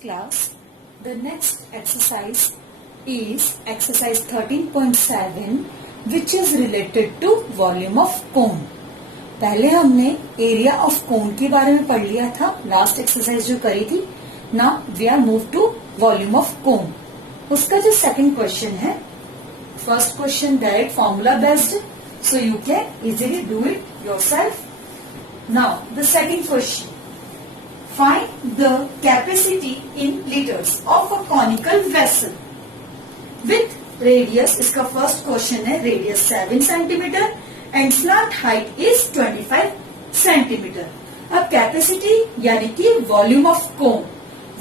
class, the next exercise is exercise 13.7 which is related to volume of cone. पहले हमने area of cone के बारे में पढ़ लिया था लास्ट एक्सरसाइज जो करी थी. Now we are move to volume of cone. उसका जो सेकंड क्वेश्चन है, first question direct formula based, so you can easily do it yourself. Now the second question, find the capacity in liters of a conical vessel with radius. इसका first question है, radius 7 centimetre and slant height is 25 centimetre. अब capacity यानी कि volume of cone.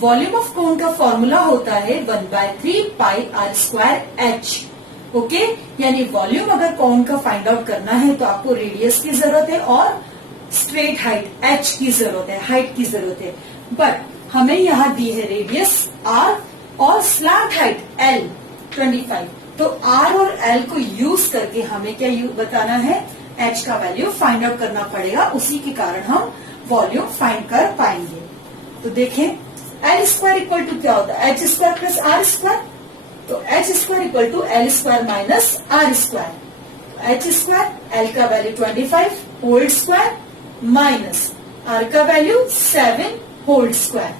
Volume of कोन का formula होता है 1/3 pi are square H. Okay, यानी volume अगर कोन का फाइंड आउट करना है तो आपको रेडियस की जरूरत है और स्ट्रेट हाइट एच की जरूरत है, हाइट की जरूरत है. बट हमें यहाँ दी है रेडियस आर और स्लैंट हाइट एल 25. तो आर और एल को यूज करके हमें क्या बताना है, एच का वैल्यू फाइंड आउट करना पड़ेगा. उसी के कारण हम वॉल्यूम फाइंड कर पाएंगे. तो देखें, एल स्क्वायर इक्वल टू क्या होता है, H square plus are square. तो H square equal to L square minus R square. H square, L का value 25 whole square minus R का value 7 whole square.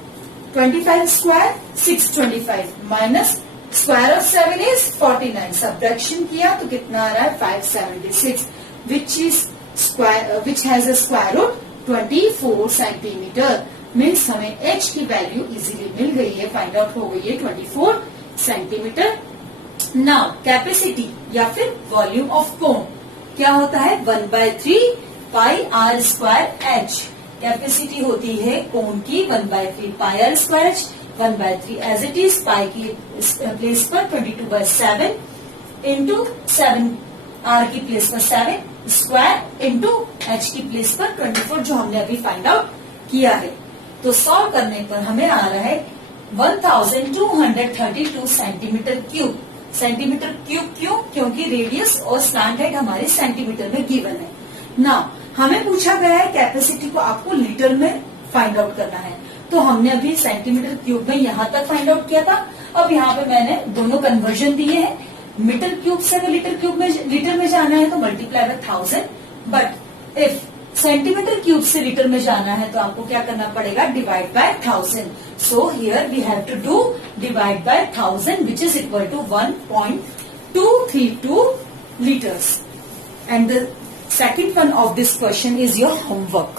25 square 625 minus square of 7 is 49. Subtraction किया तो कितना आ रहा है 576 which has a square root 24 centimetre. Means हमें H की वैल्यू इजीली मिल गई है, फाइंड आउट हो गई है 24 सेंटीमीटर. नाउ कैपेसिटी या फिर वॉल्यूम ऑफ कोन क्या होता है, 1/3 pi are square H. Capacity होती है कोन की 1/3 pi are square H. 1/3 as it is, pi की प्लेस पर 22/7 इंटू 7 आर की प्लेस पर 7 स्क्वायर इंटू एच की प्लेस पर 24 जो हमने अभी फाइंड आउट किया है. तो सॉल्व करने पर हमें आ रहा है 1232 सेंटीमीटर क्यूब. सेंटीमीटर क्यूब क्यों, क्योंकि रेडियस और स्लैंट हाइट हमारे सेंटीमीटर में गिवन है. ना हमें पूछा गया है कैपेसिटी को आपको लीटर में फाइंड आउट करना है. तो हमने अभी सेंटीमीटर क्यूब में यहां तक फाइंड आउट किया था. अब यहाँ पे मैंने दोनों कन्वर्जन दिए हैं. मीटर क्यूब से अगर लीटर में जाना है तो multiply by 1000. But if centimetre cube से लीटर में जाना है तो आपको क्या करना पड़ेगा, divide by 1000. So here we have to do divide by 1000 which is equal to 1.232 liters. And the second one of this question is your homework.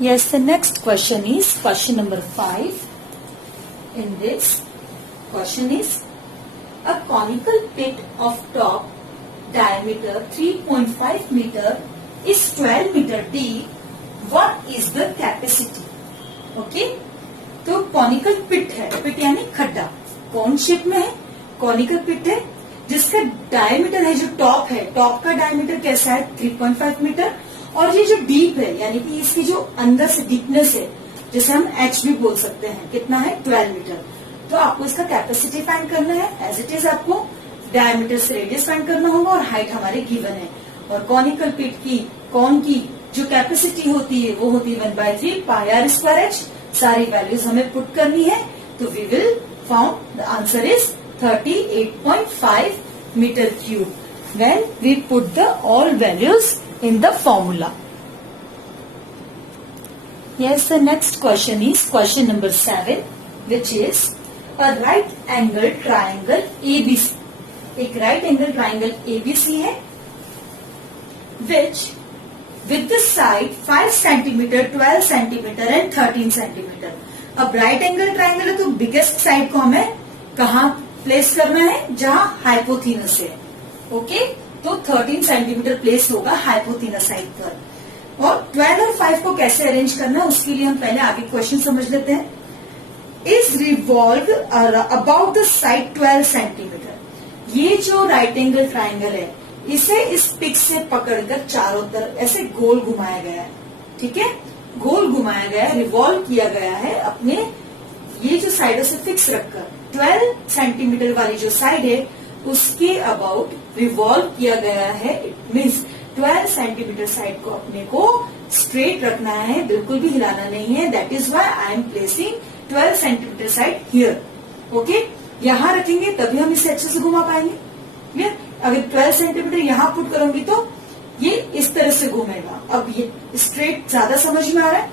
Yes, the next question is question number 5. In this question is a conical pit of top diameter 3.5 meter is 12 meter deep. What is the capacity? Okay. तो conical पिट है, पिट यानी खड्डा, कौन shape में है, conical पिट है जिसका diameter है, जो टॉप है, टॉप का डायमीटर कैसा है 3.5 मीटर और ये जो डीप है यानी कि इसकी जो अंदर से डीपनेस है जिसे हम एच भी बोल सकते हैं, कितना है 12 मीटर. तो आपको इसका कैपेसिटी फाइंड करना है. एज इट इज आपको डायमीटर से रेडियस फाइंड करना होगा और हाइट हमारे गिवन है. और कॉनिकल पिट की, कौन की जो कैपेसिटी होती है वो होती है 1/3 पाई आर स्क्वायर एच. सारी वैल्यूज हमें पुट करनी है तो we will found the answer is 38.5 metre cube when we put the all values in the formula. Yes, the next question is question number 7 which is a right angle triangle ABC. एक right angle triangle ABC है which with the side 5 centimeter, 12 centimeter and 13 centimeter. अब right angle triangle है तो biggest side को हमें कहाँ place करना है, जहां हाइपोथीनस है. ओके, तो 13 सेंटीमीटर प्लेस होगा हाइपोथीनस साइड पर. और 12 और 5 को कैसे अरेंज करना है उसके लिए हम पहले आगे क्वेश्चन समझ लेते हैं. Is revolve about the side 12 centimetre. ये जो राइट एंगल ट्राइंगल है इसे इस पिक से पकड़कर चारों तरफ ऐसे गोल घुमाया गया है. ठीक है, गोल घुमाया गया है, रिवॉल्व किया गया है अपने ये जो साइडों से फिक्स रखकर. 12 सेंटीमीटर वाली जो साइड है उसके अबाउट रिवॉल्व किया गया है। इट मीन्स 12 सेंटीमीटर साइड को अपने को स्ट्रेट रखना है, बिल्कुल भी हिलाना नहीं है। That is why I am placing 12 centimetre side here. Okay, यहाँ रखेंगे तभी हम इसे अच्छे से घुमा पाएंगे। क्लियर? अगर 12 सेंटीमीटर यहाँ पुट करूंगी तो ये इस तरह से घूमेगा। अब ये स्ट्रेट ज्यादा समझ में आ रहा है।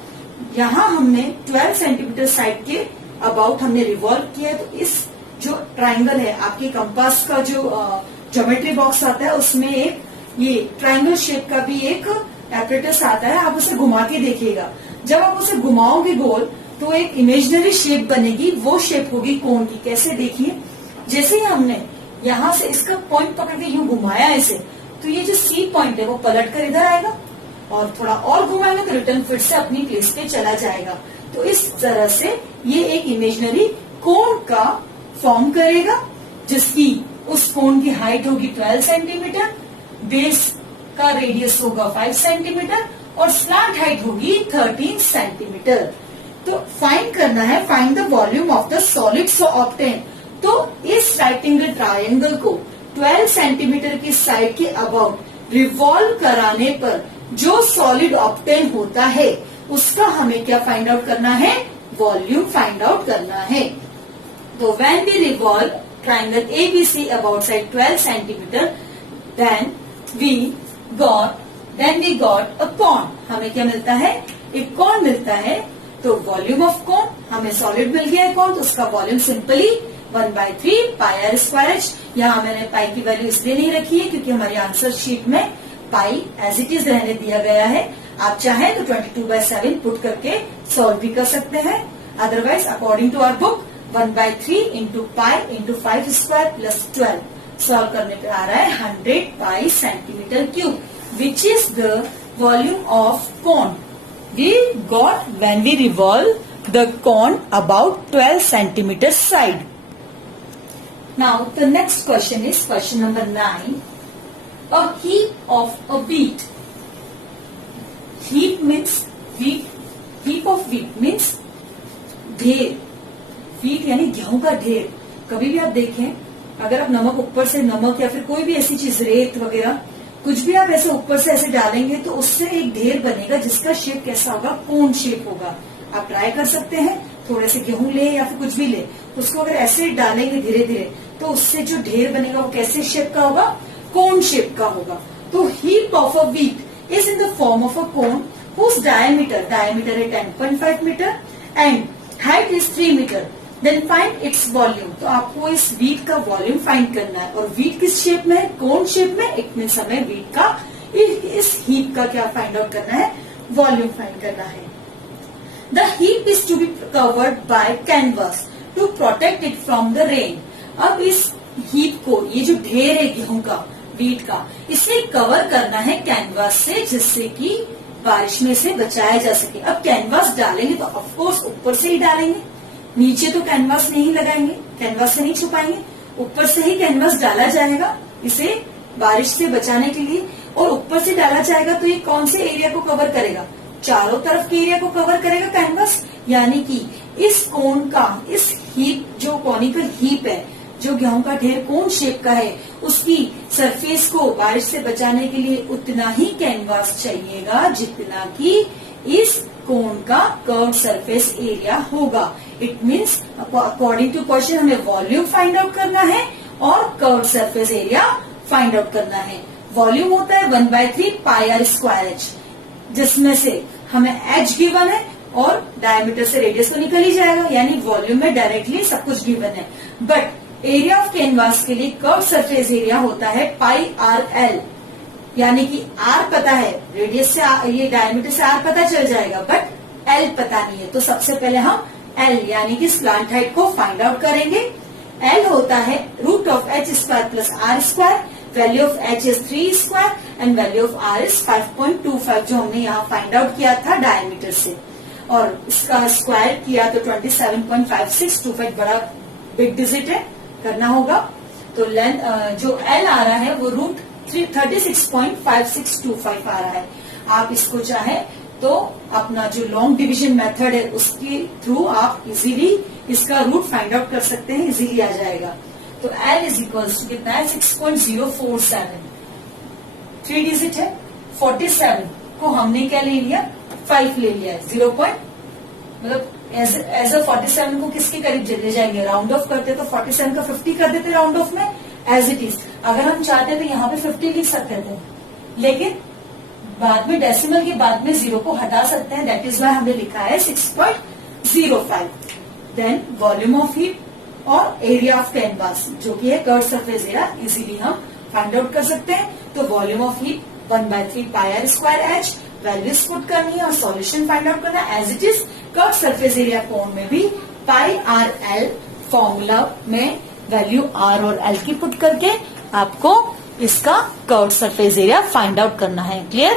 यहाँ हमने 12 सेंटीमीटर साइड के अबाउट हमने रिवॉल्व किया है, तो इस जो ट्राइंगल है, आपके कंपास का जो ज्योमेट्री बॉक्स आता है उसमें एक ये ट्राइंगल शेप का भी एक एपरेटस आता है। आप उसे घुमा के देखिएगा। जब आप उसे घुमाओगे गोल तो एक इमेजिनरी शेप बनेगी, वो शेप होगी कोन की। कैसे? देखिए, जैसे ही हमने यहाँ से इसका पॉइंट पकड़ के यूं घुमाया इसे, तो ये जो सी पॉइंट है वो पलट कर इधर आएगा, और थोड़ा और घुमाएंगे तो रिटर्न फिर से अपनी प्लेस पे चला जाएगा। तो इस तरह से ये एक इमेजिनरी कोन का फॉर्म करेगा, जिसकी उस कोन की हाइट होगी 12 सेंटीमीटर, बेस का रेडियस होगा 5 सेंटीमीटर और स्लैंट हाइट होगी 13 सेंटीमीटर। तो फाइंड करना है, find the volume of the solid so obtain. तो इस राइट एंगल ट्रायंगल को 12 सेंटीमीटर की साइड के अबाउट रिवॉल्व कराने पर जो सॉलिड ऑब्टेन होता है उसका हमें क्या फाइंड आउट करना है? वॉल्यूम फाइंड आउट करना है। तो when we revolve triangle ABC about side 12 centimetre, then we got a cone. हमें क्या मिलता है? एक कॉन मिलता है। तो वॉल्यूम ऑफ कॉन, हमें सॉलिड मिल गया है कॉन, तो उसका volume simply 1/3 pi are square h. यहाँ मैंने पाई की वैल्यू इसलिए नहीं रखी है क्योंकि हमारी आंसर शीट में पाई एज इट इज रहने दिया गया है। आप चाहें तो 22/7 पुट करके सॉल्व भी कर सकते हैं। Otherwise according to our book 1/3 into pi into 5 square plus 12 solve करने पे आ रहा है 100 pi centimetre cube, which is the volume of cone we got when we revolve the cone about 12 centimeters side. Now the next question is question number 9. A heap of a wheat. Heap means wheat. Heap of wheat means ढेर। wheat यानी गेहूं का ढेर। कभी भी आप देखें, अगर आप नमक ऊपर से, नमक या फिर कोई भी ऐसी चीज, रेत वगैरह कुछ भी आप ऐसे ऊपर से ऐसे डालेंगे तो उससे एक ढेर बनेगा जिसका शेप कैसा होगा? कोन शेप होगा। आप ट्राई कर सकते हैं, थोड़े से गेहूं ले या फिर कुछ भी ले, उसको अगर ऐसे डालेंगे धीरे धीरे तो उससे जो ढेर बनेगा वो कैसे शेप का होगा? कोन शेप का होगा। तो heap of a wheat is in the form of a cone whose diameter है 10.5 metre and height is 3 metre. Then find its volume. तो आपको इस व्हीट का वॉल्यूम फाइंड करना है। और व्हीट किस शेप में है? कोन शेप में। इट मीन्स हमें व्हीट का, इस हीप का क्या फाइंड आउट करना है? वॉल्यूम फाइंड करना है। The heap is to be covered by canvas to protect it from the rain. अब इस हीप को, ये जो ढेर है गेहूं का, व्हीट का, इसे कवर करना है कैनवास से, जिससे कि बारिश में से बचाया जा सके। अब कैनवास डालेंगे तो ऑफकोर्स ऊपर से ही डालेंगे, नीचे तो कैनवास नहीं लगाएंगे, कैनवास से नहीं छुपाएंगे, ऊपर से ही कैनवास डाला जाएगा इसे बारिश से बचाने के लिए। और ऊपर से डाला जाएगा तो ये कौन से एरिया को कवर करेगा? चारों तरफ के एरिया को कवर करेगा कैनवास। यानी कि इस कोन का, इस हीप, जो कॉनिकल हीप है, जो गेहूं का ढेर कोन शेप का है, उसकी सरफेस को बारिश से बचाने के लिए उतना ही कैनवास चाहिएगा जितना कि इस कोन का कर्व सरफेस एरिया होगा। It means according to question हमें वॉल्यूम फाइंड आउट करना है और curve surface area find out करना है। वॉल्यूम होता है 1/3 पाई आर स्क्वायर एच, जिसमें से हमें एच गिवन है और डायमीटर से रेडियस तो निकल ही जाएगा, यानी वॉल्यूम में डायरेक्टली सब कुछ गिवन है। बट एरिया ऑफ कैनवास के लिए कर्व सरफेस एरिया होता है पाई आर एल, यानी कि आर पता है, रेडियस से ये डायमीटर से आर पता चल जाएगा, बट एल पता नहीं है। तो सबसे पहले हम एल यानी कि स्लांट हाइट को फाइंड आउट करेंगे। एल होता है root of h square plus are square. Value of h is 3 square and value of r is 5.25, जो हमने यहाँ फाइंड आउट किया था डायमीटर से, और इसका स्क्वायर किया तो 27.5625 बड़ा बिग डिजिट है, करना होगा। तो लेंथ जो एल आ रहा है वो रूट 36.5625 आ रहा है। आप इसको चाहे तो अपना जो लॉन्ग डिवीजन मेथड है उसके थ्रू आप इजीली इसका रूट फाइंड आउट कर सकते हैं, इजीली आ जाएगा। तो L इज इक्वल्स टू कितना है 6.047, 3 डिजिट है। 47 को हमने क्या ले लिया 5 ले लिया है, 0. मतलब एज अ 47 को किसके करीब ले जाएंगे, राउंड ऑफ करते तो 47 का 50 कर देते राउंड ऑफ में एज इट इज। अगर हम चाहते तो यहाँ पे 50 लिख सकते थे, लेकिन बाद में डेसिमल के बाद में 0 को हटा सकते हैं, दैट इज वाई हमने लिखा है 6.05। देन वॉल्यूम ऑफ हीट और एरिया ऑफ कैनवास जो कि है कर्व सरफेस एरिया, इजीली हम फाइंड आउट कर सकते हैं। तो volume of heat 1/3 πr²h, values put करनी है और सॉल्यूशन फाइंड आउट करना है as it is. Curve surface area cone में भी πrl फॉर्मूला में वैल्यू r और l की पुट करके आपको इसका curve surface area find out करना है। क्लियर?